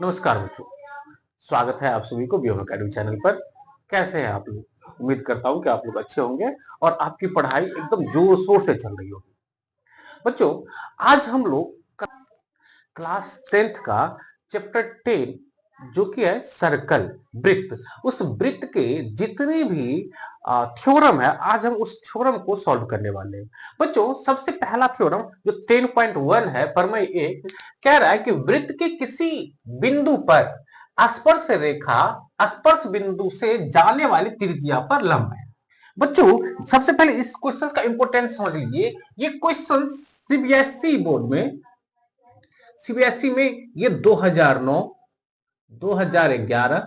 नमस्कार बच्चों, स्वागत है आप सभी को व्योम अकेडमी चैनल पर। कैसे हैं आप लोग? उम्मीद करता हूं कि आप लोग अच्छे होंगे और आपकी पढ़ाई एकदम जोर शोर से चल रही होगी। बच्चों, आज हम लोग क्लास 10th का चैप्टर 10 जो कि है सर्कल, वृत्त, उस वृत्त के जितने भी थ्योरम है, आज हम उस थ्योरम को सॉल्व करने वाले हैं। बच्चों, सबसे पहला थ्योरम जो 10.1 है, प्रमेय 1 कह रहा है कि वृत्त के किसी बिंदु पर स्पर्श रेखा स्पर्श बिंदु से जाने वाली त्रिज्या पर लंब है। बच्चों, सबसे पहले इस क्वेश्चन का इंपोर्टेंस समझ लीजिए। ये क्वेश्चन सीबीएसई बोर्ड में, सीबीएसई में ये 2009, 2011,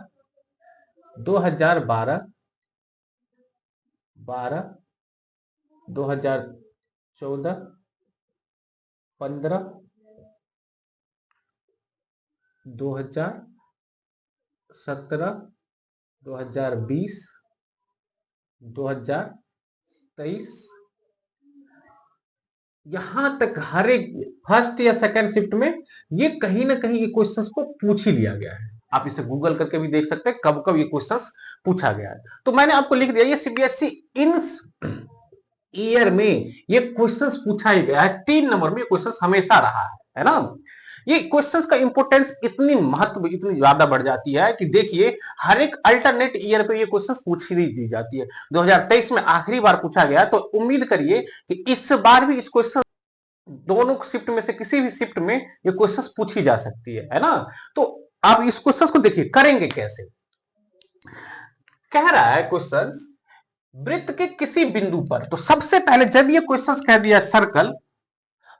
2012, 2014, 15, 2017, 2020, 2023, यहां तक हर एक फर्स्ट या सेकंड शिफ्ट में ये कहीं ना कहीं ये क्वेश्चंस को पूछ ही लिया गया है। आप इसे गूगल करके भी देख सकते हैं कब कब ये क्वेश्चंस पूछा गया है। तो मैंने आपको लिख दिया, ये सीबीएसई इन ईयर में ये क्वेश्चंस पूछा ही गया है। 3 नंबर में ये क्वेश्चंस हमेशा रहा है ना। ये क्वेश्चंस का इंपोर्टेंस इतनी महत्व इतनी ज्यादा बढ़ जाती है कि देखिए हर एक अल्टरनेट ईयर पे ये क्वेश्चंस पूछी दी जाती है। 2023 में आखिरी बार पूछा गया, तो उम्मीद करिए कि इस बार भी इस क्वेश्चन दोनों शिफ्ट में से किसी भी शिफ्ट में ये क्वेश्चंस पूछी जा सकती है ना। तो आप इस क्वेश्चंस को देखिए करेंगे कैसे। कह रहा है क्वेश्चंस वृत्त के किसी बिंदु पर, तो सबसे पहले जब ये क्वेश्चंस कह दिया सर्कल,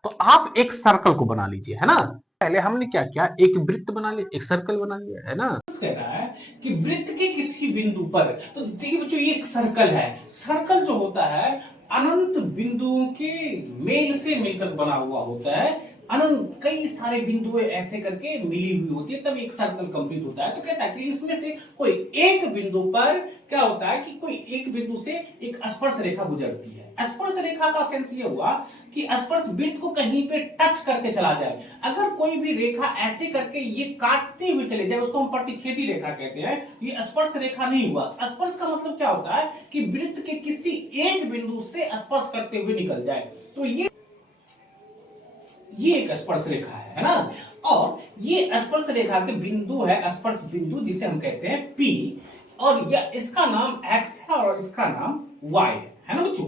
तो आप एक सर्कल को बना लीजिए, है ना। पहले हमने क्या किया, एक वृत्त बना लिया, एक सर्कल बना लिया, है ना। कह रहा है कि वृत्त के किसी बिंदु पर, तो देखिए बच्चों ये एक सर्कल है। सर्कल जो होता है अनंत बिंदुओं के मेल से मिलकर बना हुआ होता है। अनंत कई सारे बिंदु ऐसे करके मिली हुई होती है, तब एक सर्कल कंप्लीट होता है। तो कहता है कि इसमें से कोई एक बिंदु पर क्या होता है कि कोई एक बिंदु से एक स्पर्श रेखा गुजरती है। स्पर्श रेखा का सेंस ये हुआ कि स्पर्श वृत्त को कहीं पे टच करके चला जाए। अगर कोई भी रेखा ऐसे करके ये काटती हुई चली जाए, उसको हम प्रतिच्छेदी रेखा कहते हैं। ये स्पर्श रेखा नहीं हुआ। स्पर्श का मतलब क्या होता है कि वृत्त के किसी एक बिंदु से स्पर्श करते हुए निकल जाए, तो ये एक स्पर्श रेखा है ना। और ये स्पर्श रेखा के बिंदु है, स्पर्श बिंदु जिसे हम कहते हैं P, और यह इसका नाम X है और इसका नाम Y है ना बच्चों।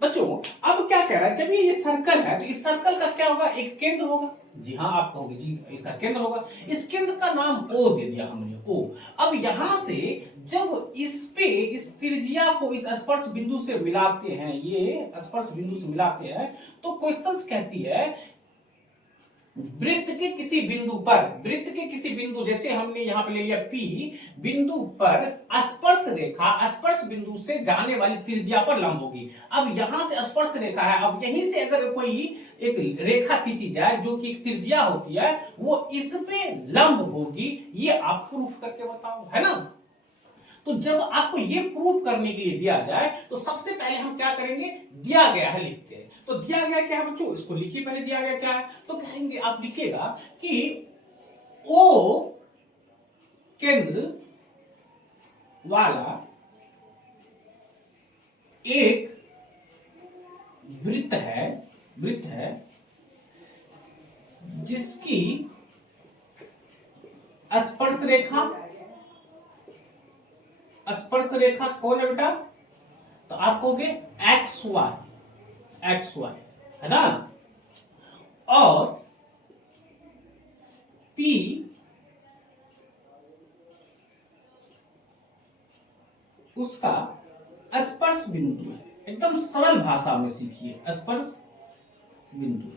बच्चों अब क्या कह रहा है, जब ये सर्कल है तो इस सर्कल का क्या होगा, एक केंद्र होगा। जी हाँ, आप कहोगे जी इसका केंद्र होगा। इस केंद्र का नाम O दे दिया हमने, O। अब यहां से जब इस पे इस त्रिज्या को इस स्पर्श बिंदु से मिलाते हैं, ये स्पर्श बिंदु से मिलाते हैं, तो क्वेश्चंस कहती है वृत्त के किसी बिंदु पर, वृत्त के किसी बिंदु, जैसे हमने यहां पे ले लिया P बिंदु पर स्पर्श रेखा स्पर्श बिंदु से जाने वाली त्रिज्या पर लंब होगी। अब यहां से स्पर्श रेखा है, अब यहीं से अगर कोई एक रेखा खींची जाए जो कि एक त्रिज्या होती है, वो इस पे लंब होगी। ये आप प्रूफ करके बताओ, है ना। तो जब आपको ये प्रूफ करने के लिए दिया जाए, तो सबसे पहले हम क्या करेंगे, दिया गया है लिखते हैं। तो दिया गया क्या है बच्चों, इसको लिखिए पहले, दिया गया क्या है। तो कहेंगे, आप लिखिएगा कि O केंद्र वाला एक वृत्त है जिसकी स्पर्श रेखा कौन है बेटा, तो आप कहोगे एक्स वाई, है ना। और P उसका स्पर्श बिंदु है। एकदम सरल भाषा में सीखिए, स्पर्श बिंदु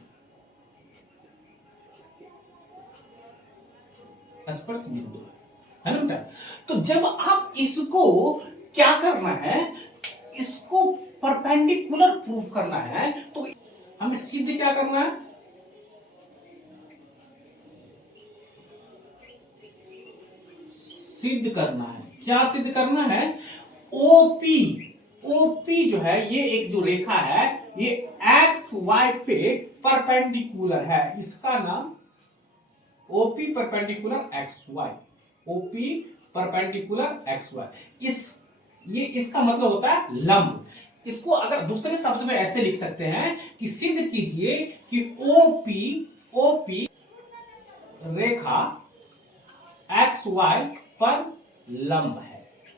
है ना बेटा। तो जब आप इसको क्या करना है, इसको परपेंडिकुलर प्रूफ करना है, तो हमें सिद्ध क्या करना है, सिद्ध करना है। क्या सिद्ध करना है, ओपी जो है, ये एक जो रेखा है, ये एक्स वाई पे परपेंडिकुलर है, इसका नाम OP perpendicular XY, OP perpendicular XY, ये इसका मतलब होता है लंब। इसको अगर दूसरे शब्द में ऐसे लिख सकते हैं कि सिद्ध कीजिए कि OP रेखा XY पर लंब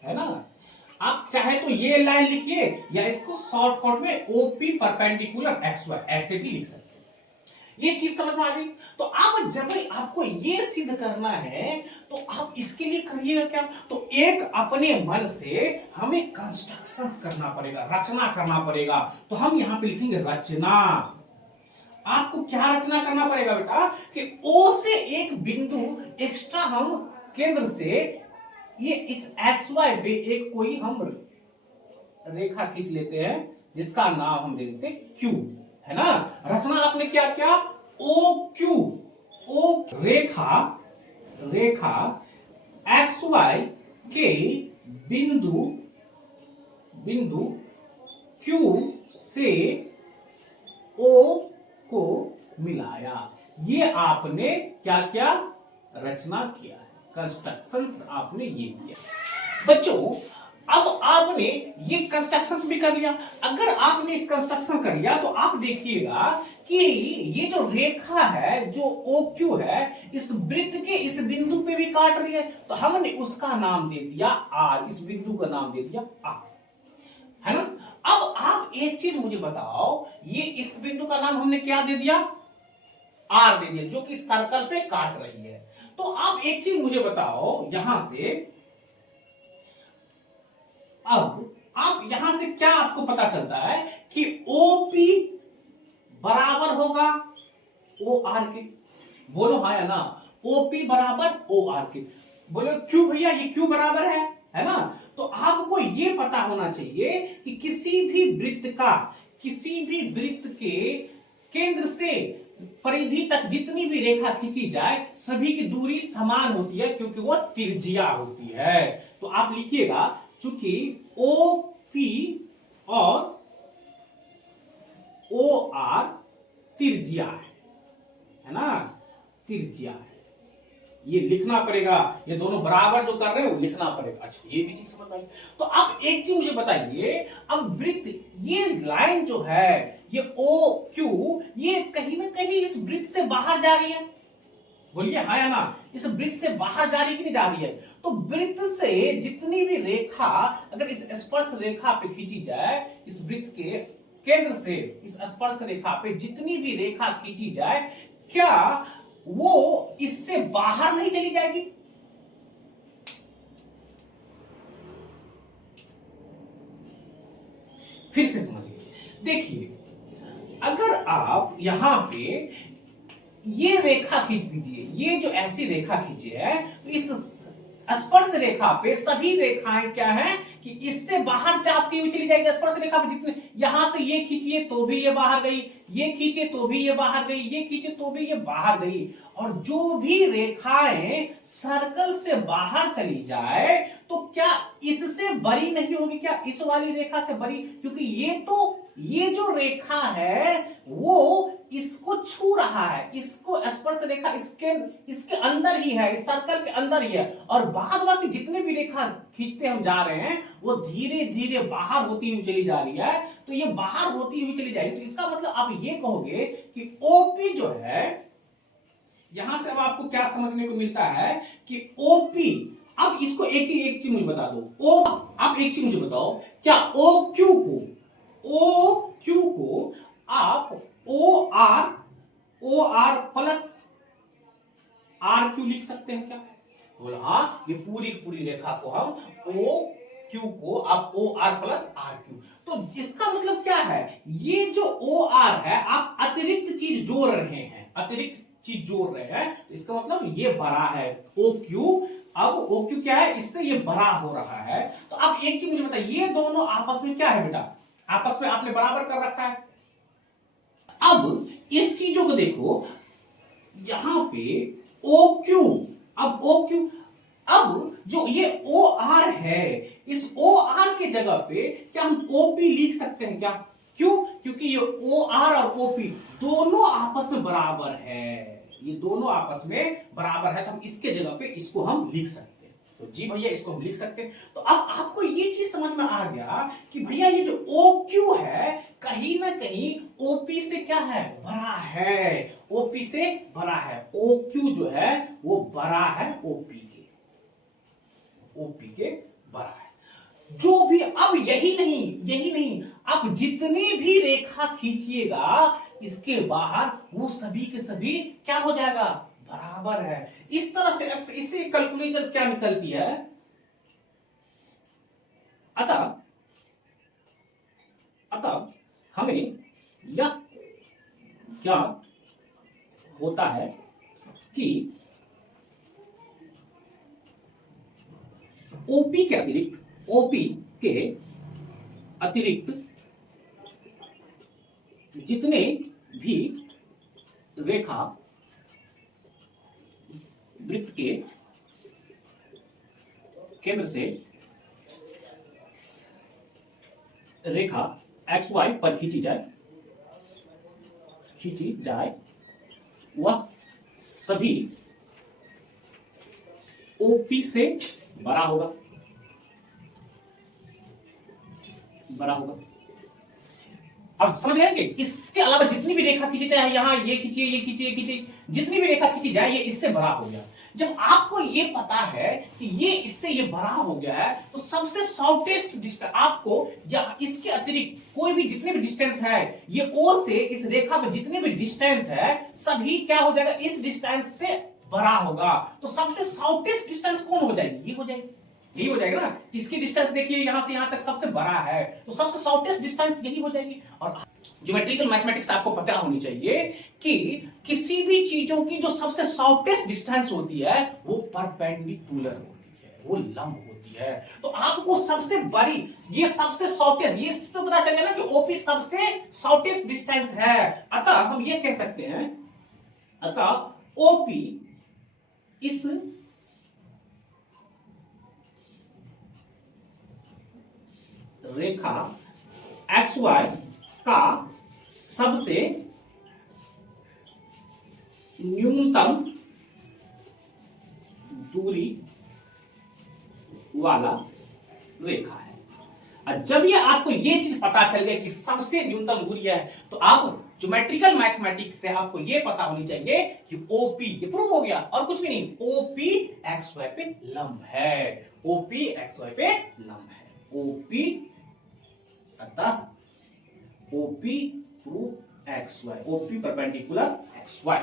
है ना। आप चाहे तो ये लाइन लिखिए या इसको शॉर्टकट में OP परपेंडिकुलर XY ऐसे भी लिख सकते हैं। ये चीज समझ में आ गई। तो अब जब आपको ये सिद्ध करना है तो आप इसके लिए करिएगा क्या, तो एक अपने मन से हमें कंस्ट्रक्शंस करना पड़ेगा, रचना करना पड़ेगा। तो हम यहां पे लिखेंगे रचना। आपको क्या रचना करना पड़ेगा बेटा कि O से एक बिंदु एक्स्ट्रा हम केंद्र से ये इस XY पे एक कोई हम रेखा खींच लेते हैं जिसका नाम हम दे देते Q, है ना। रचना आपने क्या किया, O रेखा XY के बिंदु Q से O को मिलाया। ये आपने क्या किया, रचना किया है, कंस्ट्रक्शंस आपने ये किया। बच्चों अब आपने ये कंस्ट्रक्शंस भी कर लिया। अगर आपने इस कंस्ट्रक्शन कर लिया तो आप देखिएगा कि ये जो रेखा है जो OQ है इस वृत्त के इस बिंदु पे भी काट रही है, तो हमने उसका नाम दे दिया R, इस बिंदु का नाम दे दिया R, है ना। अब आप एक चीज मुझे बताओ, ये इस बिंदु का नाम हमने क्या दे दिया, R दे दिया, जो कि सर्कल पे काट रही है। तो आप एक चीज मुझे बताओ यहां से, अब आप यहां से क्या आपको पता चलता है कि OP बराबर होगा OR के, बोलो हाँ या ना। OP बराबर OR के, बोलो क्यों भैया, ये क्यों बराबर है ना। तो आपको ये पता होना चाहिए कि किसी भी वृत्त के केंद्र से परिधि तक जितनी भी रेखा खींची जाए सभी की दूरी समान होती है, क्योंकि वो त्रिज्या होती है। तो आप लिखिएगा चूंकि OP और OR त्रिज्या है ना, त्रिज्या है, ये लिखना पड़ेगा। ये दोनों बराबर जो कर रहे हो लिखना पड़ेगा। अच्छा ये भी चीज समझ आई। तो आप एक चीज मुझे बताइए, अब वृत्त ये लाइन जो है ये OQ ये कहीं ना कहीं इस वृत्त से बाहर जा रही है, बोलिए हाँ या ना। इस वृत्त से बाहर जा रही कि नहीं जा रही है। तो वृत्त से जितनी भी रेखा अगर इस स्पर्श रेखा पे खींची जाए, इस वृत्त के केंद्र से इस स्पर्श रेखा पे जितनी भी रेखा खींची जाए, क्या वो इससे बाहर नहीं चली जाएगी। फिर से समझिए, देखिए अगर आप यहां पे ये रेखा खींच दीजिए, ये जो ऐसी रेखा खींची है, तो इस स्पर्श रेखा पे सभी रेखाएं क्या है कि इससे बाहर जाती हुई चली जाएगी। स्पर्श रेखा पे जितने, यहां से ये खींचिए तो भी ये बाहर गई, ये खींचे तो भी ये बाहर गई, ये खींचे तो भी ये बाहर गई। और जो भी रेखाएं सर्कल से बाहर चली जाए तो क्या इससे बड़ी नहीं होगी, क्या इस वाली रेखा से बड़ी, क्योंकि ये जो रेखा है वो इसको छू रहा है, इसको स्पर्श रेखा इसके अंदर ही है, इस सर्कल के अंदर ही है। और बाद बाकी जितने भी रेखा खींचते हम जा रहे हैं वो धीरे धीरे बाहर होती हुई चली जा रही है। तो ये बाहर होती हुई चली जाएगी, तो इसका मतलब आप ये कहोगे कि OP जो है, यहां से अब आपको क्या समझने को मिलता है कि OP, अब इसको एक चीज मुझे बता दो, आप एक चीज मुझे बताओ, क्या OQ को आप OR प्लस RQ लिख सकते हैं क्या, बोला हाँ। ये पूरी रेखा को हम OQ को आप OR प्लस RQ, तो इसका मतलब क्या है, ये जो OR है आप अतिरिक्त चीज जोड़ रहे हैं, तो इसका मतलब ये बड़ा है OQ। अब OQ क्या है, इससे ये बड़ा हो रहा है। तो अब एक चीज मुझे बताइए, ये दोनों आपस में क्या है बेटा, आपस में आपने बराबर कर रखा है। अब इस चीजों को देखो, यहां पे OQ, अब जो ये OR है, इस OR के जगह पे क्या हम OP लिख सकते हैं क्या, क्यों, क्योंकि ये OR और OP दोनों आपस में बराबर है। ये दोनों आपस में बराबर है, तो हम इसके जगह पे इसको हम लिख सकते हैं। तो जी भैया इसको हम लिख सकते हैं। तो अब आपको ये चीज समझ में आ गया कि भैया ये जो OQ है कहीं ना कहीं OP से क्या है, बड़ा है, OP से बड़ा है। OQ जो है वो बड़ा है OP के बड़ा है। जो भी, अब यही नहीं, आप जितनी भी रेखा खींचिएगा इसके बाहर वो सभी के सभी क्या हो जाएगा, बराबर है। इस तरह से इससे कैलकुलेशन क्या निकलती है, अतः हमें यह ज्ञात होता है कि OP के अतिरिक्त जितने भी रेखा वृत्त के केंद्र से रेखा XY पर खींची जाए वह सभी OP से बड़ा होगा। अब समझ गए कि इसके अलावा जितनी भी रेखा खींची, चाहे यहां ये खींचिए, जितनी भी रेखा खींची जाए ये इससे बड़ा हो गया। जब आपको ये पता है कि ये इससे ये बड़ा हो गया है, तो सबसे शॉर्टेस्ट डिस्टेंस आपको या इसके अतिरिक्त कोई भी जितने भी डिस्टेंस है, ये O से इस रेखा में जितने भी डिस्टेंस है सभी क्या हो जाएगा, इस डिस्टेंस से बड़ा होगा। तो सबसे शॉर्टेस्ट डिस्टेंस कौन हो जाएगी, ये हो जाएगी, यही हो जाएगा ना। इसकी डिस्टेंस देखिए यहां से यहां तक सबसे बड़ा है, तो सबसे शॉर्टेस्ट डिस्टेंस यही हो जाएगी। और ज्योमेट्रिकल मैथमेटिक्स आपको पता होनी चाहिए कि किसी भी चीजों की जो सबसे शॉर्टेस्ट डिस्टेंस होती है वो परपेंडिकुलर होती है, वो लंब होती है। तो आपको सबसे बड़ी, ये सबसे शॉर्टेस्ट, ये तो पता चलेगा ना कि OP सबसे शॉर्टेस्ट डिस्टेंस है। अतः हम ये कह सकते हैं, अतः OP इस रेखा XY का सबसे न्यूनतम दूरी वाला रेखा है। और जब ये आपको ये चीज पता चल गया कि सबसे न्यूनतम दूरी है, तो आप ज्योमेट्रिकल मैथमेटिक्स से आपको ये पता होनी चाहिए कि OP, ये प्रूव हो गया और कुछ भी नहीं, OP XY पे लंब है, OP XY पे लंब है। OP अतः OP proof XY, OP perpendicular XY।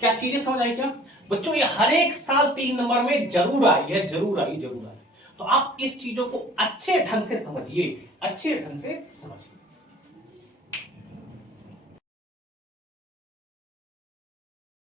क्या चीजें समझ आई क्या बच्चों? ये हर एक साल 3 नंबर में जरूर आई है, जरूर आई। तो आप इस चीजों को अच्छे ढंग से समझिए, अच्छे ढंग से समझिए।